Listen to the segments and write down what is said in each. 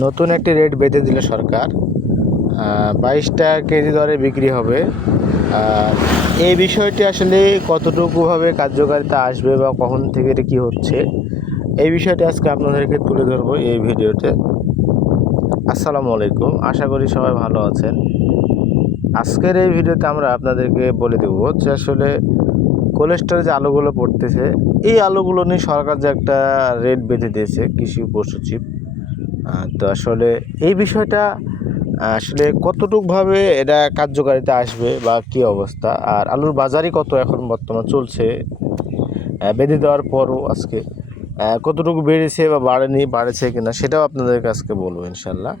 নতুন একটি রেট বেঁধে দিল সরকার। বাইশ টাকা কেজি দরে বিক্রি হবে। এই বিষয়টি আসলে কতটুকুভাবে কার্যকারিতা আসবে বা কখন থেকে এটা কী হচ্ছে, এই বিষয়টি আজকে আপনাদেরকে তুলে ধরবো এই ভিডিওতে। আসসালামু আলাইকুম। আশা করি সবাই ভালো আছেন। আজকের এই ভিডিওতে আমরা আপনাদেরকে বলে দেব যে আসলে কোলেস্টোরে যে আলুগুলো পড়তেছে, এই আলুগুলো নিয়ে সরকার যে একটা রেট বেঁধে দিয়েছে কৃষি উপসচিব তো আসলে এই বিষয়টা আসলে কতটুকভাবে এটা কার্যকারিতা আসবে বা কি অবস্থা, আর আলুর বাজারই কত এখন বর্তমান চলছে বেঁধে দেওয়ার পরও আজকে কতটুকু বেড়েছে বা বাড়েনি, বাড়েছে কিনা সেটাও আপনাদেরকে আজকে বলব ইনশাল্লাহ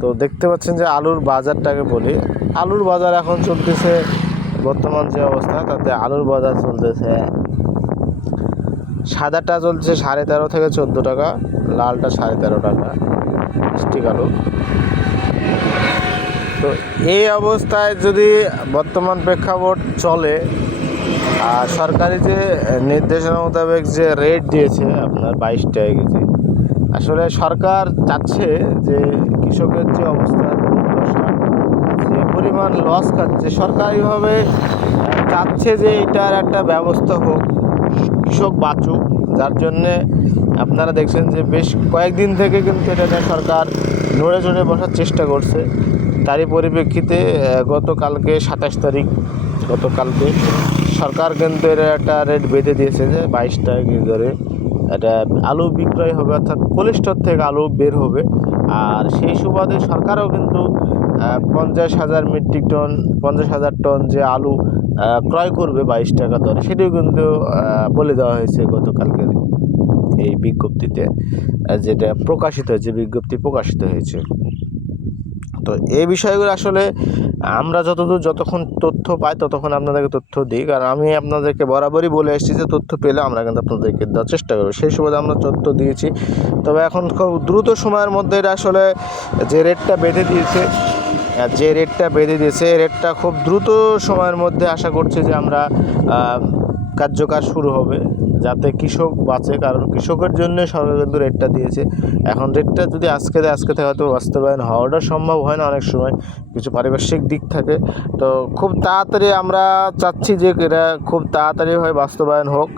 তো দেখতে পাচ্ছেন যে আলুর বাজারটাকে বলি, আলুর বাজার এখন চলতেছে বর্তমান যে অবস্থা, তাতে আলুর বাজার চলতেছে সাদাটা চলছে সাড়ে তেরো থেকে চোদ্দ টাকা, লালটা সাড়ে তেরো টাকা। স্টিক আলু তো এই অবস্থায় যদি বর্তমান প্রেক্ষাপট চলে, আর সরকারি যে নির্দেশনা মোতাবেক যে রেট দিয়েছে আপনার বাইশ টাকা কেজি, আসলে সরকার চাচ্ছে যে কৃষকের যে অবস্থা যে পরিমাণ লস খাচ্ছে, সরকারিভাবে চাচ্ছে যে এটার একটা ব্যবস্থা হোক। কৃষক বাঁচুক, যার জন্যে আপনারা দেখছেন যে বেশ কয়েকদিন থেকে কিন্তু এটা নিয়ে সরকার নড়ে চড়ে বসার চেষ্টা করছে। তারই পরিপ্রেক্ষিতে গতকালকে সাতাশ তারিখ, গতকালকে সরকার কিন্তু এর একটা রেট বেঁধে দিয়েছে যে বাইশ টাকা কেজি দরে এটা আলু বিক্রয় হবে, অর্থাৎ কোলেস্টোর থেকে আলু বের হবে। আর সেই সুবাদে সরকারও কিন্তু পঞ্চাশ হাজার মেট্রিক টন পঞ্চাশ হাজার টন যে আলু ক্রয় করবে বাইশ টাকা দরে, সেটিও কিন্তু বলে দেওয়া হয়েছে গতকালকে এই বিজ্ঞপ্তিতে যেটা প্রকাশিত হয়েছে, বিজ্ঞপ্তি প্রকাশিত হয়েছে। তো এই বিষয়গুলো আসলে আমরা যতদূর, যতক্ষণ তথ্য পাই, ততক্ষণ আপনাদেরকে তথ্য দিই, কারণ আমি আপনাদেরকে বরাবরই বলে এসেছি যে তথ্য পেলে আমরা কিন্তু আপনাদেরকে দেওয়ার চেষ্টা করব। সেই সুবাদে আমরা তথ্য দিয়েছি। তবে এখন খুব দ্রুত সময়ের মধ্যে এটা আসলে যে রেটটা বেঁধে দিয়েছে যে রেটটা বেঁধে দিয়েছে রেটটা খুব দ্রুত সময়ের মধ্যে আশা করছি যে আমরা কার্যকর শুরু হবে, যাতে কৃষক বাঁচে, কারণ কৃষকের জন্য সরকার কিন্তু রেটটা দিয়েছে। এখন রেটটা যদি আজকে দেয়, আজকে থেকে হয়তো বাস্তবায়ন হওয়াটা সম্ভব হয় না অনেক সময়, কিছু পারিপার্শ্বিক দিক থাকে। তো খুব তাড়াতাড়ি আমরা চাচ্ছি যে এটা খুব তাড়াতাড়ি হয় বাস্তবায়ন হোক।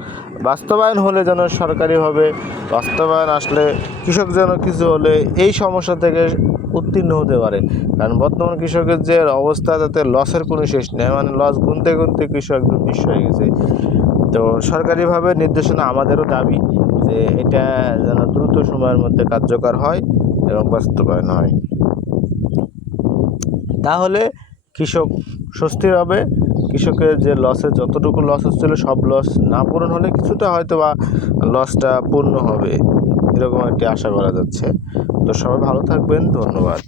বাস্তবায়ন হলে যেন সরকারিভাবে বাস্তবায়ন আসলে কৃষক যেন কিছু হলে এই সমস্যা থেকে উত্তীর্ণ হতে পারে। কারণ বর্তমান কৃষকের যে অবস্থা, তাতে লসের কোনো শেষ নেই। মানে লস গুনতে গুনতে কৃষক একদম নিঃস্ব হয়ে গেছে। তো সরকারিভাবে নির্দেশনা আমাদেরও দাবি যে এটা যেন দ্রুত সময়ের মধ্যে কার্যকর হয় এবং বাস্তবায়ন হয়। তাহলে কৃষক স্বস্তির হবে কৃষকের যে লসে যতটুকু লস হচ্ছিল, সব লস না পূরণ হলে কিছুটা হয়তো বা লসটা পূর্ণ হবে। এরকম একটি আশা করা যাচ্ছে। তো সবাই ভালো থাকবেন ধন্যবাদ।